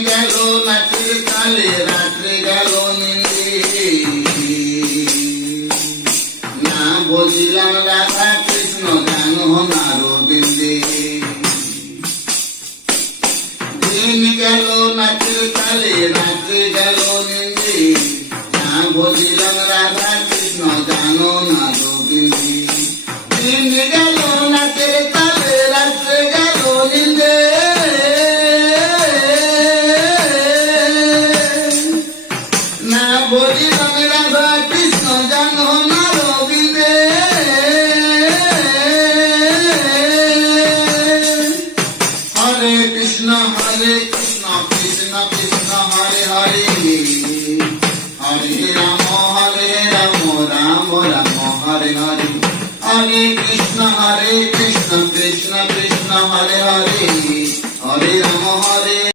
গেল নাচের তালে রাত্রে গেল নিন্দে না বুঝিলাম রাধা কৃষ্ণ জানো না রবীন্দ্রে দিন গেল নাচের তালে রাত্রে গেল নিন্দে না বুঝিলাম রাধা কৃষ্ণ জানো না রবীন্দ্রে দিন গেল নাচের তালে রাত্রে গেল নিন্দে না বুঝিলাম রাধা কৃষ্ণ জানো না রবীন্দ্রে হরে কৃষ্ণ কৃষ্ণ কৃষ্ণ হরে হরে হরে রাম রাম রাম হরে হরে হরে কৃষ্ণ কৃষ্ণ কৃষ্ণ হরে হরে হরে রাম হরে